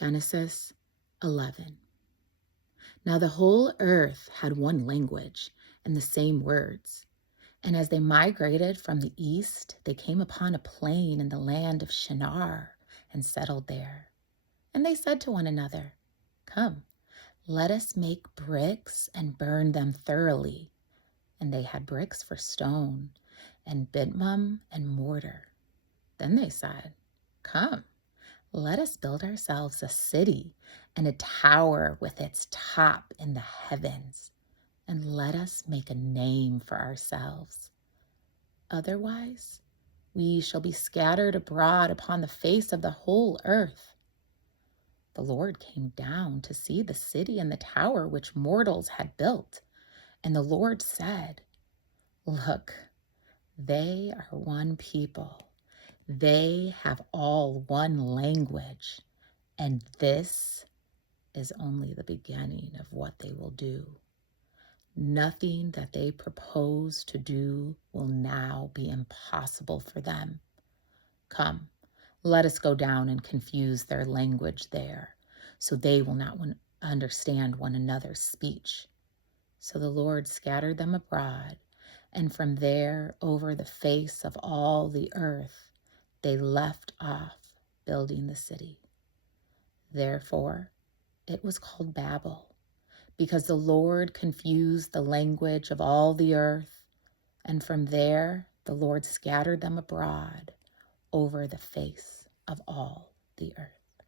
Genesis 11. Now the whole earth had one language and the same words. And as they migrated from the east, they came upon a plain in the land of Shinar and settled there. And they said to one another, "Come, let us make bricks and burn them thoroughly." And they had bricks for stone, and bitumen and mortar. Then they said, "Come, let us build ourselves a city and a tower with its top in the heavens, and let us make a name for ourselves. Otherwise, we shall be scattered abroad upon the face of the whole earth." The Lord came down to see the city and the tower which mortals had built. And the Lord said, "Look, they are one people. They have all one language, and this is only the beginning of what they will do. Nothing that they propose to do will now be impossible for them. Come, let us go down and confuse their language there, so they will not understand one another's speech." So the Lord scattered them abroad, and from there over the face of all the earth they left off building the city. Therefore it was called Babel, because the Lord confused the language of all the earth, and from there the Lord scattered them abroad over the face of all the earth.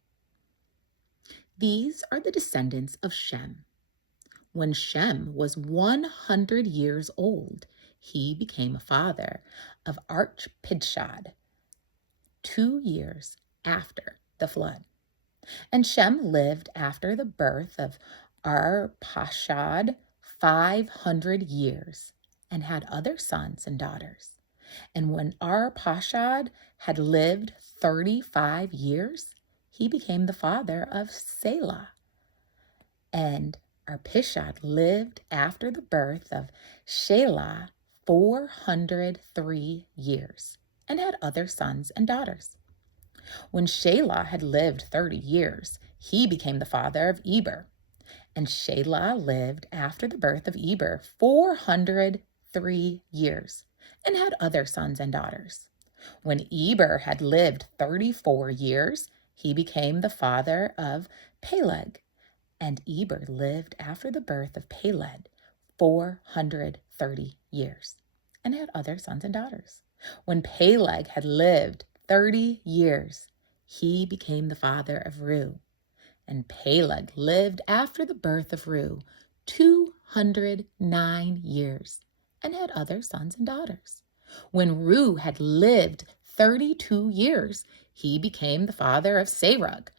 These are the descendants of Shem. When Shem was 100 years old, he became a father of Arpachshad 2 years after the flood. And Shem lived after the birth of Arpachshad 500 years and had other sons and daughters. And when Arpachshad had lived 35 years, he became the father of Selah. And Arpachshad lived after the birth of Shelah 403 years and had other sons and daughters. When Shelah had lived 30 years, he became the father of Eber. And Shelah lived after the birth of Eber 403 years and had other sons and daughters. When Eber had lived 34 years, he became the father of Peleg. And Eber lived after the birth of Peleg 430 years and had other sons and daughters. When Peleg had lived 30 years, he became the father of Reu. And Peleg lived after the birth of Reu 209 years and had other sons and daughters. When Reu had lived 32 years, he became the father of Serug.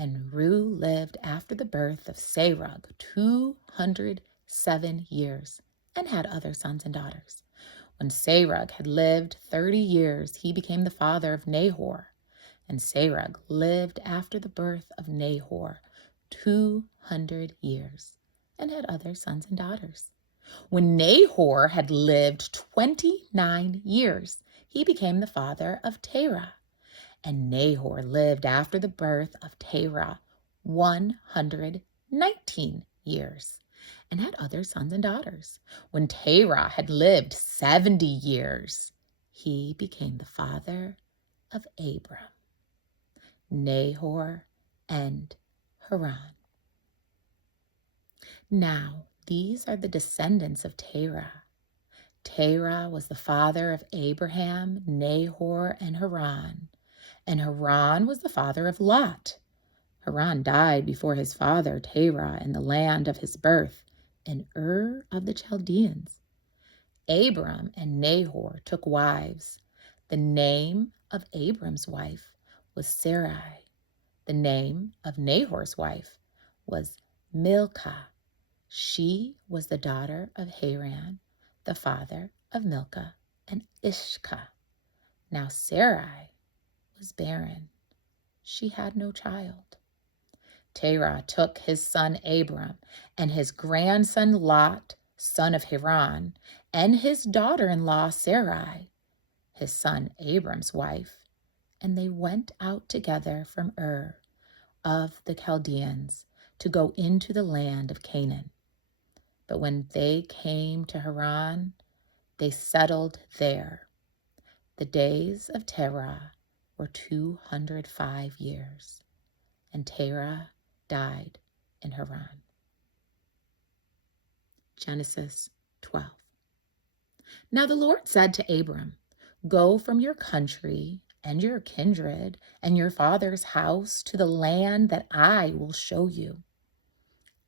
And Reu lived after the birth of Serug 207 years and had other sons and daughters. When Serug had lived 30 years, he became the father of Nahor. And Serug lived after the birth of Nahor 200 years and had other sons and daughters. When Nahor had lived 29 years, he became the father of Terah. And Nahor lived after the birth of Terah 119 years and had other sons and daughters. When Terah had lived 70 years, he became the father of Abram, Nahor, and Haran. Now, these are the descendants of Terah. Terah was the father of Abraham, Nahor, and Haran. And Haran was the father of Lot. Haran died before his father Terah in the land of his birth, in Ur of the Chaldeans. Abram and Nahor took wives. The name of Abram's wife was Sarai. The name of Nahor's wife was Milcah. She was the daughter of Haran, the father of Milcah and Ishkah. Now Sarai was barren. She had no child. Terah took his son Abram and his grandson Lot, son of Haran, and his daughter-in-law Sarai, his son Abram's wife, and they went out together from Ur of the Chaldeans to go into the land of Canaan. But when they came to Haran, they settled there. The days of Terah were 205 years, and Terah died in Haran. Genesis 12. Now the Lord said to Abram, "Go from your country and your kindred and your father's house to the land that I will show you.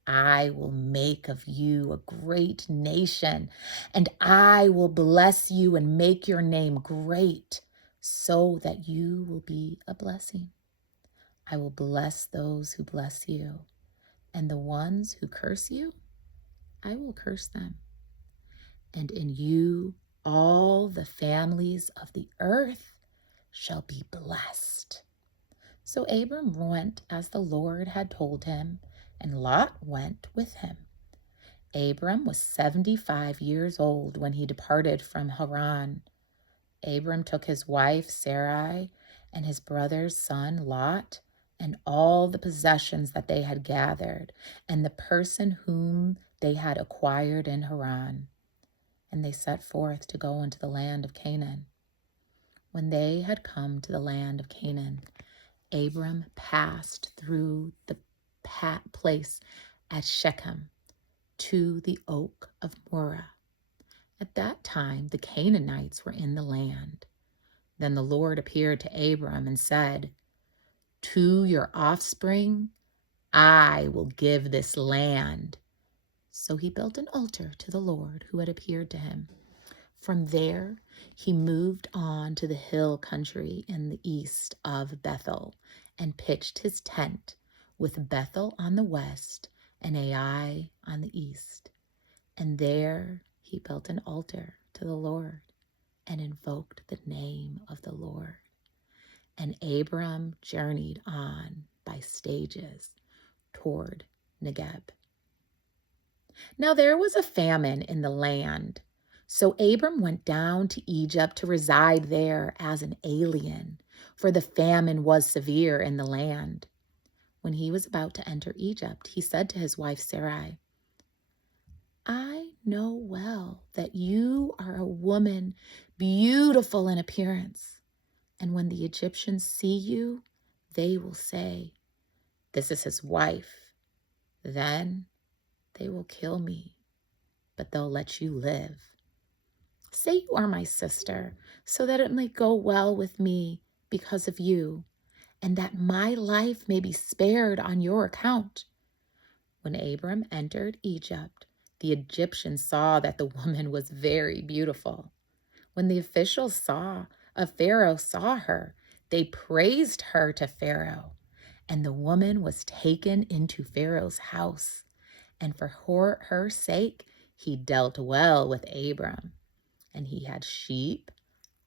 I will make of you a great nation, and I will bless you and make your name great, so that you will be a blessing. I will bless those who bless you, and the ones who curse you, I will curse them. And in you all the families of the earth shall be blessed." So Abram went as the Lord had told him, and Lot went with him. Abram was 75 years old when he departed from Haran. Abram took his wife Sarai and his brother's son Lot and all the possessions that they had gathered and the person whom they had acquired in Haran. And they set forth to go into the land of Canaan. When they had come to the land of Canaan, Abram passed through the place at Shechem to the oak of Moreh. At that time, the Canaanites were in the land. Then the Lord appeared to Abram and said, "To your offspring, I will give this land." So he built an altar to the Lord who had appeared to him. From there, he moved on to the hill country in the east of Bethel and pitched his tent with Bethel on the west and Ai on the east. And there he built an altar to the Lord and invoked the name of the Lord. And Abram journeyed on by stages toward Negeb. Now there was a famine in the land. So Abram went down to Egypt to reside there as an alien, for the famine was severe in the land. When he was about to enter Egypt, he said to his wife Sarai, "I know well that you are a woman beautiful in appearance, and when the Egyptians see you, they will say, 'This is his wife.' Then they will kill me, but they'll let you live. Say you are my sister, so that it may go well with me because of you, and that my life may be spared on your account." When Abram entered Egypt, the Egyptians saw that the woman was very beautiful. When the officials of Pharaoh saw her, they praised her to Pharaoh, and the woman was taken into Pharaoh's house, and for her sake he dealt well with Abram. And he had sheep,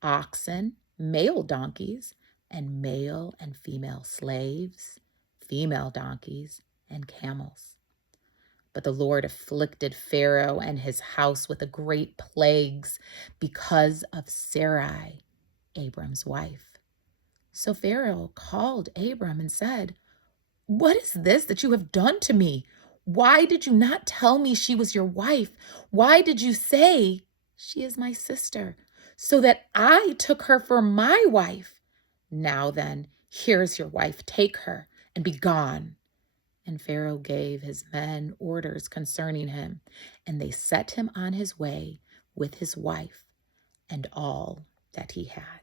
oxen, male donkeys, and male and female slaves, female donkeys, and camels. But the Lord afflicted Pharaoh and his house with a great plagues because of Sarai, Abram's wife. So Pharaoh called Abram and said, "What is this that you have done to me? Why did you not tell me she was your wife? Why did you say, 'She is my sister,' so that I took her for my wife? Now then, here is your wife. Take her and be gone." And Pharaoh gave his men orders concerning him, and they set him on his way with his wife and all that he had.